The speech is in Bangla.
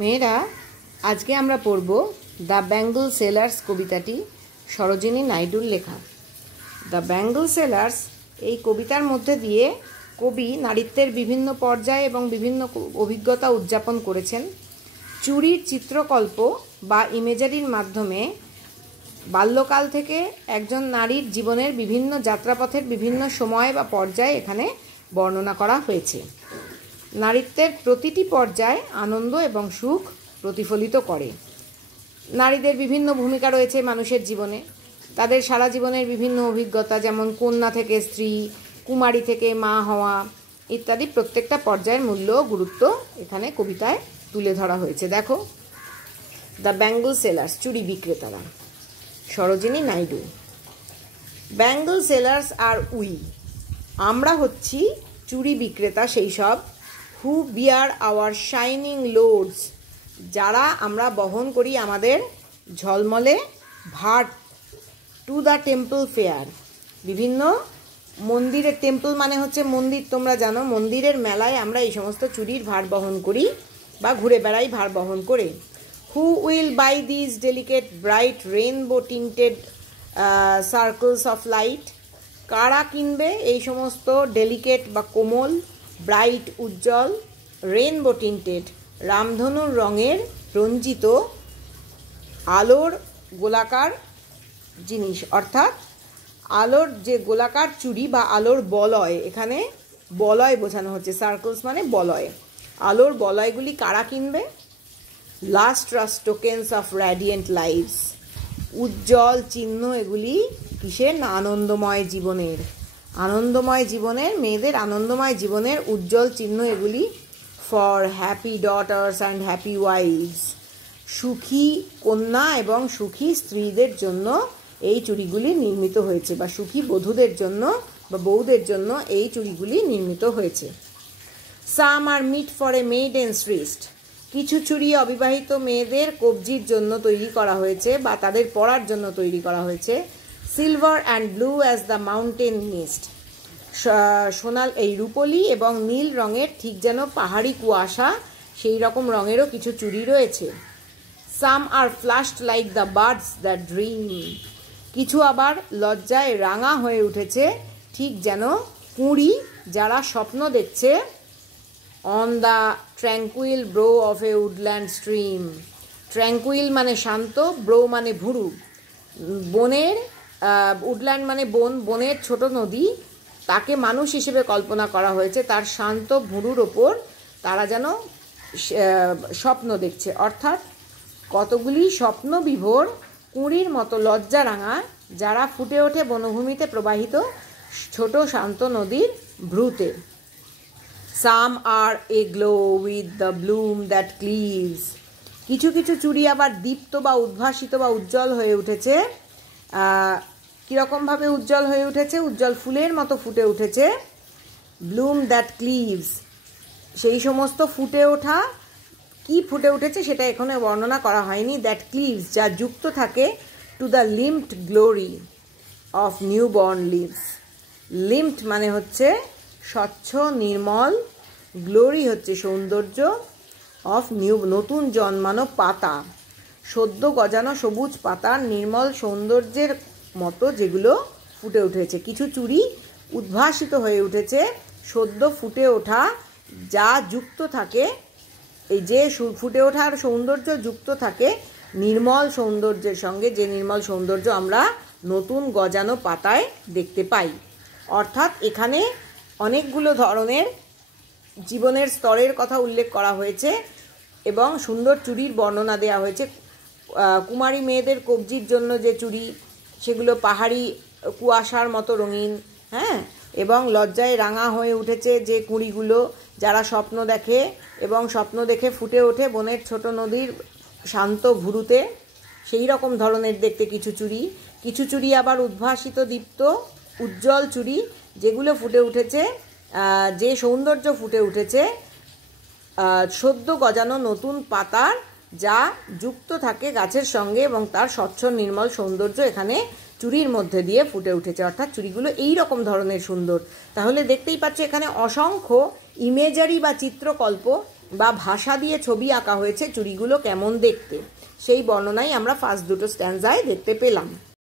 মেয়েরা আজকে আমরা পড়ব দ্য ব্যাঙ্গল সেলার্স কবিতাটি সরোজিনী নাইডুর লেখা। দ্য ব্যাঙ্গল সেলার্স এই কবিতার মধ্যে দিয়ে কবি নারীত্বের বিভিন্ন পর্যায় এবং বিভিন্ন অভিজ্ঞতা উদযাপন করেছেন। চুরির চিত্রকল্প বা ইমেজারির মাধ্যমে বাল্যকাল থেকে একজন নারীর জীবনের বিভিন্ন যাত্রাপথের বিভিন্ন সময় বা পর্যায়ে এখানে বর্ণনা করা হয়েছে। নারীত্বের প্রতিটি পর্যায়ে আনন্দ এবং সুখ প্রতিফলিত করে। নারীদের বিভিন্ন ভূমিকা রয়েছে মানুষের জীবনে, তাদের সারা জীবনের বিভিন্ন অভিজ্ঞতা, যেমন কন্যা থেকে স্ত্রী, কুমারী থেকে মা হওয়া ইত্যাদি প্রত্যেকটা পর্যায়ের মূল্য গুরুত্ব এখানে কবিতায় তুলে ধরা হয়েছে। দেখো, দ্য ব্যাঙ্গল সেলার্স, চুরি বিক্রেতারা। Sarojini Naidu. Bangle sellers are we, আমরা হচ্ছি চুরি বিক্রেতা সেই সব, who bear our shining loads, যারা আমরা বহন করি আমাদের ঝলমলে ভার, টু দ্য টেম্পল ফেয়ার, বিভিন্ন মন্দিরের, টেম্পল মানে হচ্ছে মন্দির, তোমরা জানো, মন্দিরের মেলায় আমরা এই সমস্ত চুরির ভার বহন করি বা ঘুরে বেড়াই ভার বহন করে। Who will buy this delicate bright rainbow tinted circles of light, কারা কিনবে এই সমস্ত ডেলিকেট বা কোমল, ব্রাইট উজ্জ্বল, রেইনবো টিন্টেড রামধনুর রঙের রঞ্জিত আলোর গোলাকার জিনিস, অর্থাৎ আলোর যে গোলাকার চুড়ি বা আলোর বলয়, এখানে বলয় বোঝানো হচ্ছে, সার্কলস মানে বলয়, আলোর বলয়গুলি কারা কিনবে? লাস্ট্রাস টোকেন্স অফ র্যাডিয়েন্ট লাইভস, উজ্জ্বল চিহ্ন এগুলি কিসের? না, আনন্দময় জীবনের, আনন্দময় জীবনের, মেয়েদের আনন্দময় জীবনের উজ্জ্বল চিহ্ন এগুলি। For happy daughters and happy wives, সুখী কন্যা এবং সুখী স্ত্রীদের জন্য এই চুড়িগুলি নির্মিত হয়েছে, বা সুখী বধূদের জন্য বা বউদের জন্য এই চুড়িগুলি নির্মিত হয়েছে। সাম আর meet for a maidens wrist, কিছু চুড়ি অবিবাহিত মেয়েদের কবজির জন্য তৈরি করা হয়েছে বা তাদের পরার জন্য তৈরি করা হয়েছে। Silver and blue as the mountain mist, Sonal এই রূপলি এবং নীল রঙের, ঠিক যেন পাহাড়ি কুয়াশা সেই রকম রঙেরও কিছু চুড়ি রয়েছে। Some are flushed like the birds the dream, কিছু আবার লজ্জায় রাঙা হয়ে উঠেছে ঠিক যেন কুঁড়ি যারা স্বপ্ন দেখছে। On the tranquil bro of A woodland stream, tranquil মানে শান্ত, ব্রো মানে ভুরু, বনের, উডল্যান্ড মানে বন, বনের ছোট নদী, তাকে মানুষ হিসেবে কল্পনা করা হয়েছে, তার শান্ত ভুরুর ওপর তারা যেন স্বপ্ন দেখছে, অর্থাৎ কতগুলি স্বপ্ন বিভোর কুঁড়ির মতো লজ্জা রাঙা যারা ফুটে ওঠে বনভূমিতে প্রবাহিত ছোট শান্ত নদীর ভ্রুতে। Some are a glow with the bloom that cleaves, কিছু কিছু চুড়ি আবার দীপ্ত বা উদ্ভাসিত বা উজ্জ্বল হয়ে উঠেছে। কীরকমভাবে উজ্জ্বল হয়ে উঠেছে? উজ্জ্বল ফুলের মতো ফুটে উঠেছে। ব্লুম দ্যাট ক্লিভস, সেই সমস্ত ফুটে ওঠা, কি ফুটে উঠেছে সেটা এখানে বর্ণনা করা হয়নি। দ্যাট ক্লিভস, যা যুক্ত থাকে to the limpid glory of new born leaves, limpid মানে হচ্ছে স্বচ্ছ নির্মল, গ্লোরি হচ্ছে সৌন্দর্য, অফ নিউ নতুন জন্মানো পাতা, সদ্য গজানো সবুজ পাতার নির্মল সৌন্দর্যের মতো যেগুলো ফুটে উঠেছে। কিছু চুড়ি উদ্ভাসিত হয়ে উঠেছে, সদ্য ফুটে ওঠা, যা যুক্ত থাকে, এই যে ফুটে ওঠার সৌন্দর্য যুক্ত থাকে নির্মল সৌন্দর্যের সঙ্গে, যে নির্মল সৌন্দর্য আমরা নতুন গজানো পাতায় দেখতে পাই। অর্থাৎ এখানে অনেকগুলো ধরনের জীবনের স্তরের কথা উল্লেখ করা হয়েছে এবং সুন্দর চুড়ির বর্ণনা দেওয়া হয়েছে। কুমারী মেয়েদের কবজির জন্য যে চুড়ি, সেগুলো পাহাড়ি কুয়াশার মতো রঙিন, হ্যাঁ, এবং লজ্জায় রাঙা হয়ে উঠেছে যে কুঁড়িগুলো যারা স্বপ্ন দেখে এবং স্বপ্ন দেখে ফুটে ওঠে বনের ছোট নদীর শান্ত ভুরুতে, সেই রকম ধরনের দেখতে কিছু চুড়ি। কিছু চুড়ি আবার উদ্ভাসিত দীপ্ত উজ্জ্বল চুড়ি, যেগুলো ফুটে উঠেছে, যে সৌন্দর্য ফুটে উঠেছে সদ্য গজানো নতুন পাতার, যা যুক্ত থাকে গাছের সঙ্গে এবং তার স্বচ্ছ নির্মল সৌন্দর্য এখানে চুড়ির মধ্যে দিয়ে ফুটে উঠেছে। অর্থাৎ চুড়িগুলো এই রকম ধরনের সুন্দর। তাহলে দেখতেই পাচ্ছ এখানে অসংখ্য ইমেজারি বা চিত্রকল্প বা ভাষা দিয়ে ছবি আঁকা হয়েছে চুড়িগুলো কেমন দেখতে, সেই বর্ণনাই আমরা ফার্স্ট দুটো স্ট্যান্জায় দেখতে পেলাম।